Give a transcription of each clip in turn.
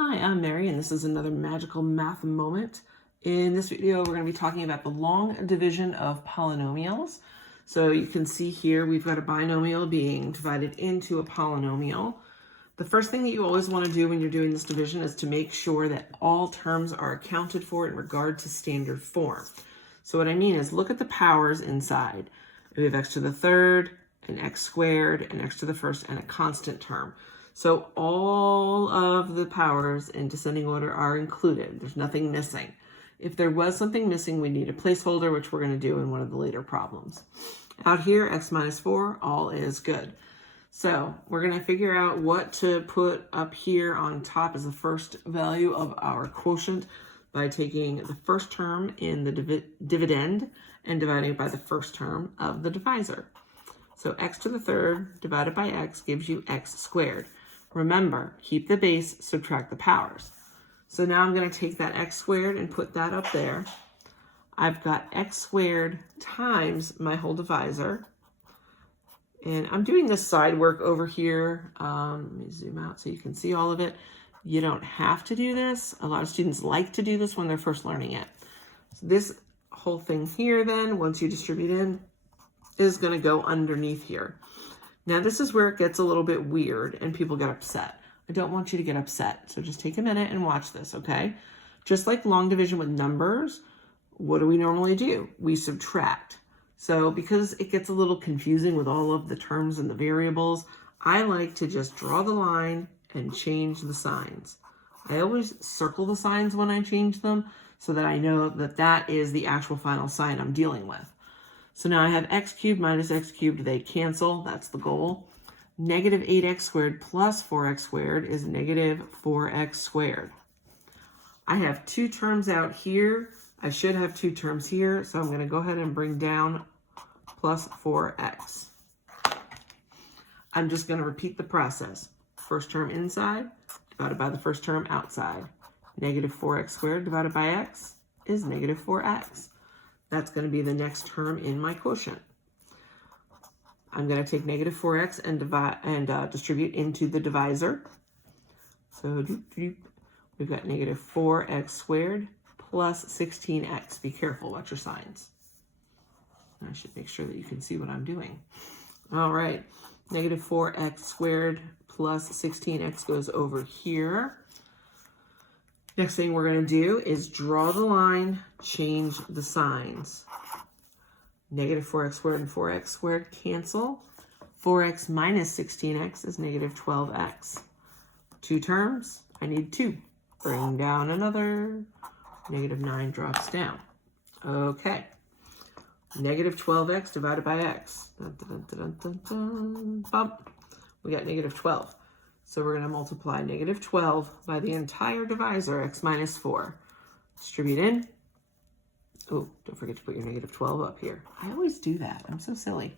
Hi, I'm Mary, and this is another magical math moment. In this video, we're going to be talking about the long division of polynomials. So you can see here we've got a binomial being divided into a polynomial. The first thing that you always want to do when you're doing this division is to make sure that all terms are accounted for in regard to standard form. So what I mean is look at the powers inside. We have x to the third, an x squared, an x to the first, and a constant term. So all of the powers in descending order are included. There's nothing missing. If there was something missing, we need a placeholder, which we're going to do in one of the later problems. Out here, x minus 4, all is good. So we're going to figure out what to put up here on top as the first value of our quotient by taking the first term in the dividend and dividing it by the first term of the divisor. So x to the third divided by x gives you x squared. Remember, keep the base, subtract the powers. So now I'm going to take that x squared and put that up there. I've got x squared times my whole divisor. And I'm doing this side work over here. Let me zoom out so you can see all of it. You don't have to do this. A lot of students like to do this when they're first learning it. So this whole thing here then, once you distribute in, is going to go underneath here. Now this is where it gets a little bit weird and people get upset. I don't want you to get upset. So just take a minute and watch this, okay? Just like long division with numbers, what do we normally do? We subtract. So because it gets a little confusing with all of the terms and the variables, I like to just draw the line and change the signs. I always circle the signs when I change them so that I know that that is the actual final sign I'm dealing with. So now I have x cubed minus x cubed, they cancel, that's the goal. Negative 8x squared plus 4x squared is negative 4x squared. I have two terms out here. I should have two terms here, so I'm going to go ahead and bring down plus 4x. I'm just going to repeat the process. First term inside divided by the first term outside. Negative 4x squared divided by x is negative 4x. That's going to be the next term in my quotient. I'm going to take negative 4x and distribute into the divisor. So we've got negative 4x squared plus 16x. Be careful, watch your signs. I should make sure that you can see what I'm doing. All right, negative 4x squared plus 16x goes over here. Next thing we're going to do is draw the line, change the signs. Negative 4x squared and 4x squared cancel. 4x minus 16x is negative 12x. Two terms, I need two. Bring down another. Negative 9 drops down. Okay. Negative 12x divided by x. Dun, dun, dun, dun, dun, bump. We got negative 12. So we're going to multiply negative 12 by the entire divisor, x minus 4. Distribute in. Oh, don't forget to put your negative 12 up here. I always do that. I'm so silly.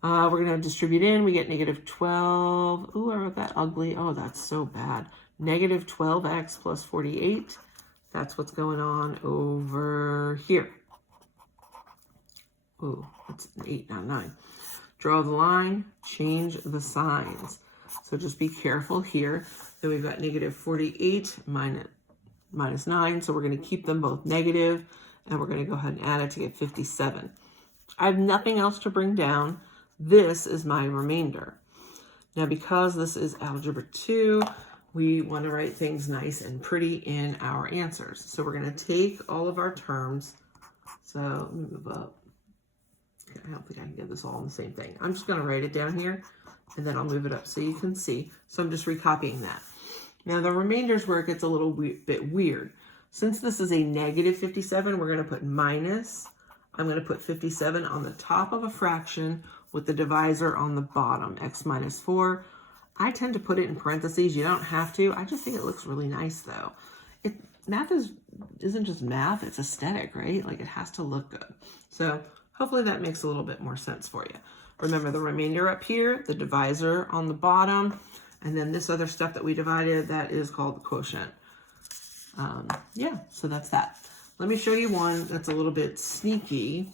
We're going to distribute in. We get negative 12. Ooh, I wrote that ugly. Oh, that's so bad. Negative 12x plus 48. That's what's going on over here. Ooh, that's an 8, not 9. Draw the line, change the signs. So just be careful here. Then we've got negative 48 minus 9. So we're going to keep them both negative, and we're going to go ahead and add it to get 57. I have nothing else to bring down. This is my remainder. Now, because this is Algebra 2, we want to write things nice and pretty in our answers. So we're going to take all of our terms. So let me move up. I don't think I can get this all in the same thing. I'm just going to write it down here, and then I'll move it up so you can see. So I'm just recopying that. Now the remainders where it gets a little bit weird. Since this is a negative 57, we're going to put minus. I'm going to put 57 on the top of a fraction with the divisor on the bottom, x minus 4. I tend to put it in parentheses. You don't have to. I just think it looks really nice though. Math isn't just math, it's aesthetic, right? Like it has to look good. So hopefully that makes a little bit more sense for you. Remember the remainder up here, the divisor on the bottom, and then this other stuff that we divided, that is called the quotient. Yeah, so that's that. Let me show you one that's a little bit sneaky.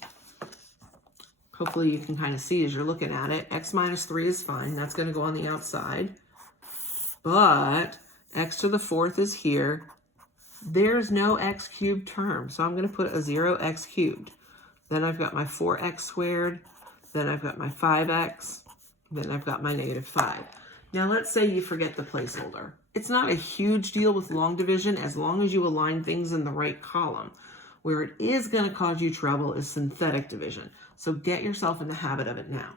Hopefully you can kind of see as you're looking at it. X minus 3 is fine. That's going to go on the outside. But X to the fourth is here. There's no x cubed term, so I'm going to put a 0x cubed. Then I've got my 4x squared. Then I've got my 5x. Then I've got my negative 5. Now let's say you forget the placeholder. It's not a huge deal with long division as long as you align things in the right column. Where it is going to cause you trouble is synthetic division. So get yourself in the habit of it now.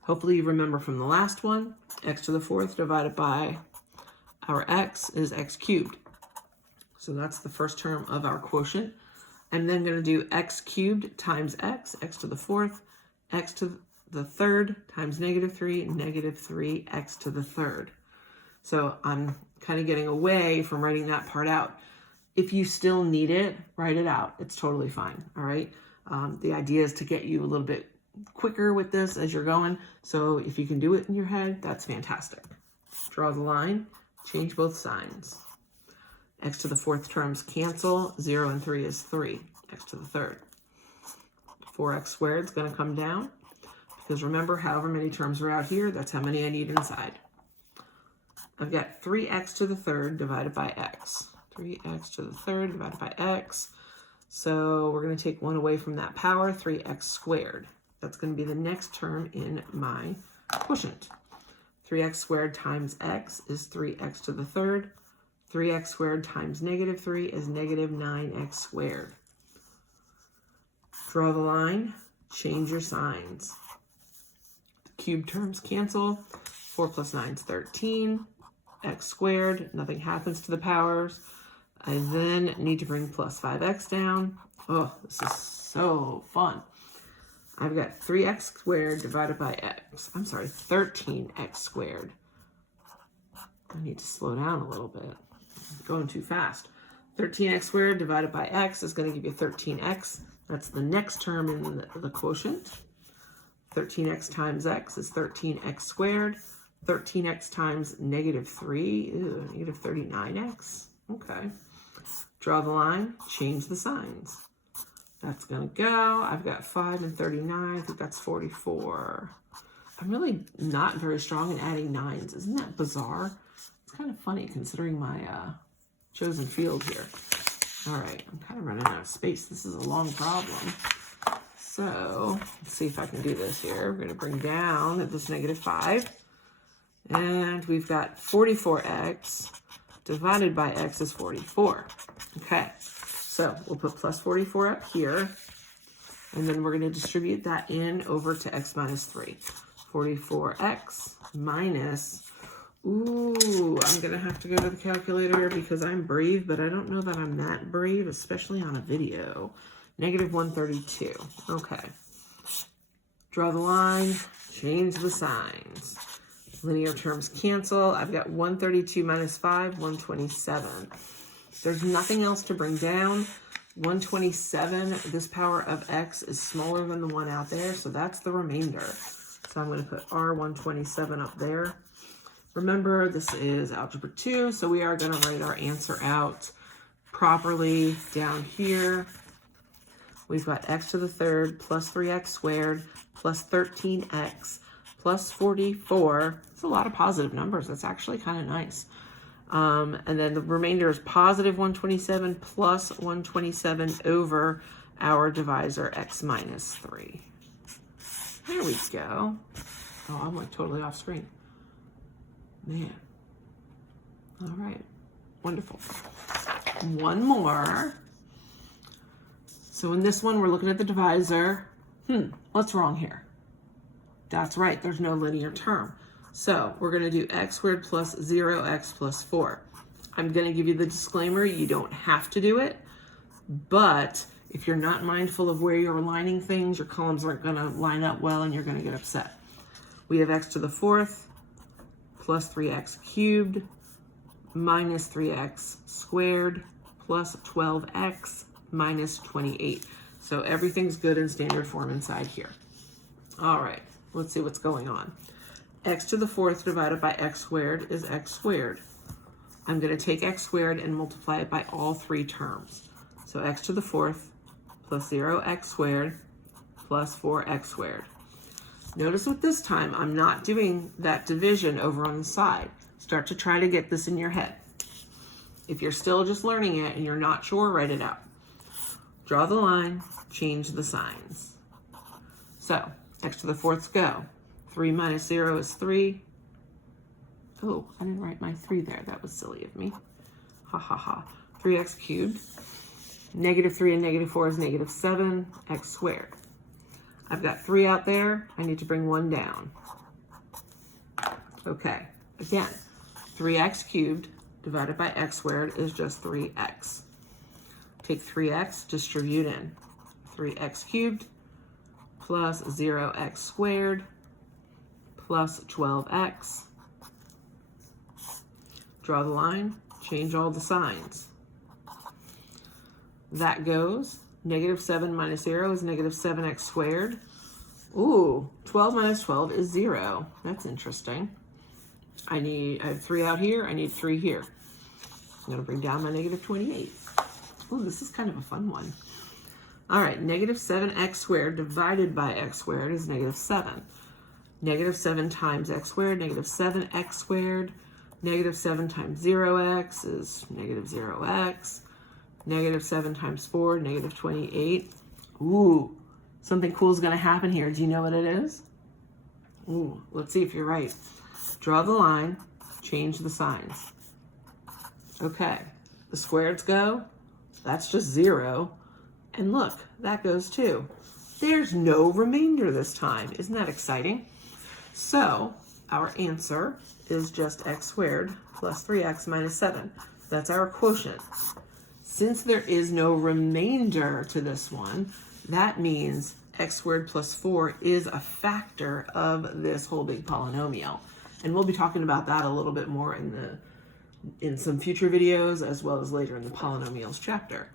Hopefully you remember from the last one, x to the fourth divided by our x is x cubed. So that's the first term of our quotient. I'm then going to do x cubed times x to the fourth, x to the third times negative 3x to the third. So I'm kind of getting away from writing that part out. If you still need it, write it out. It's totally fine, all right? The idea is to get you a little bit quicker with this as you're going. So if you can do it in your head, that's fantastic. Draw the line, change both signs. X to the fourth terms cancel. 0 and 3 is 3. X to the third. 4x squared is going to come down. Because remember, however many terms are out here, that's how many I need inside. I've got 3x to the third divided by x. 3x to the third divided by x. So we're going to take 1 away from that power, 3x squared. That's going to be the next term in my quotient. 3x squared times x is 3x to the third. 3x squared times negative 3 is negative 9x squared. Draw the line, change your signs. The cube terms cancel. 4 plus 9 is 13. X squared, nothing happens to the powers. I then need to bring plus 5x down. Oh, this is so fun. I've got 3x squared divided by x. I'm sorry, 13x squared. I need to slow down a little bit. I'm going too fast. 13x squared divided by x is going to give you 13x. That's the next term in the quotient. 13x times x is 13x squared. 13x times negative 3, negative 39x. Okay. Draw the line, change the signs. That's going to go. I've got 5 and 39. I think that's 44. I'm really not very strong in adding 9s. Isn't that bizarre? It's kind of funny considering my chosen field here. All right, I'm kind of running out of space. This is a long problem. So let's see if I can do this here. We're going to bring down this negative 5. And we've got 44x divided by x is 44. Okay, so we'll put plus 44 up here. And then we're going to distribute that in over to x minus 3. 44x minus, ooh, I'm going to have to go to the calculator because I'm brave, but I don't know that I'm that brave, especially on a video. Negative 132. Okay. Draw the line, change the signs. Linear terms cancel. I've got 132 minus 5, 127. There's nothing else to bring down. 127, this power of x is smaller than the one out there, so that's the remainder. So I'm going to put R127 up there. Remember, this is Algebra 2, so we are going to write our answer out properly down here. We've got x to the third plus 3x squared plus 13x plus 44. It's a lot of positive numbers. That's actually kind of nice. And then the remainder is positive 127 plus 127 over our divisor x minus 3. There we go. Oh, I'm like totally off screen. Man. All right. Wonderful. One more. So in this one, we're looking at the divisor. What's wrong here? That's right, there's no linear term. So we're going to do x squared plus 0x plus 4. I'm going to give you the disclaimer, you don't have to do it, but if you're not mindful of where you're aligning things, your columns aren't going to line up well and you're going to get upset. We have x to the fourth plus 3x cubed minus 3x squared plus 12x minus 28. So everything's good in standard form inside here. All right, let's see what's going on. X to the fourth divided by x squared is x squared. I'm going to take x squared and multiply it by all three terms. So x to the fourth plus 0x squared plus 4x squared. Notice with this time, I'm not doing that division over on the side. Start to try to get this in your head. If you're still just learning it and you're not sure, write it out. Draw the line, change the signs. So, x to the fourths go. 3 minus 0 is 3. Oh, I didn't write my 3 there. That was silly of me. Ha ha ha. 3x cubed. Negative 3 and negative 4 is negative 7, x squared. I've got 3 out there. I need to bring 1 down. Okay, again, 3x cubed divided by x squared is just 3x. Take 3x, distribute in. 3x cubed plus 0x squared plus 12x. Draw the line, change all the signs. That goes, negative 7 minus 0 is negative 7x squared. Ooh, 12 minus 12 is 0. That's interesting. I have 3 out here, I need 3 here. I'm gonna bring down my negative 28. Ooh, this is kind of a fun one. All right, negative 7x squared divided by x squared is negative 7. Negative 7 times x squared, negative 7x squared. Negative 7 times 0x is negative 0x. Negative 7 times 4, negative 28. Ooh, something cool is going to happen here. Do you know what it is? Ooh, let's see if you're right. Draw the line, change the signs. Okay, the squareds go. That's just 0. And look, that goes too. There's no remainder this time. Isn't that exciting? So our answer is just x squared plus 3x minus 7. That's our quotient. Since there is no remainder to this one, that means x squared plus 4 is a factor of this whole big polynomial. And we'll be talking about that a little bit more in some future videos, as well as later in the polynomials chapter.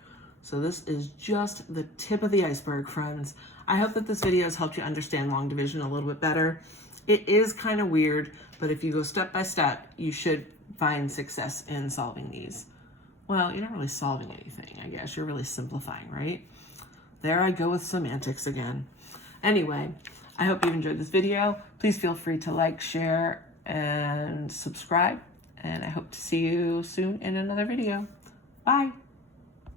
So this is just the tip of the iceberg, friends. I hope that this video has helped you understand long division a little bit better. It is kind of weird, but if you go step by step, you should find success in solving these. Well, you're not really solving anything, I guess. You're really simplifying, right? There I go with semantics again. Anyway, I hope you've enjoyed this video. Please feel free to like, share, and subscribe. And I hope to see you soon in another video. Bye.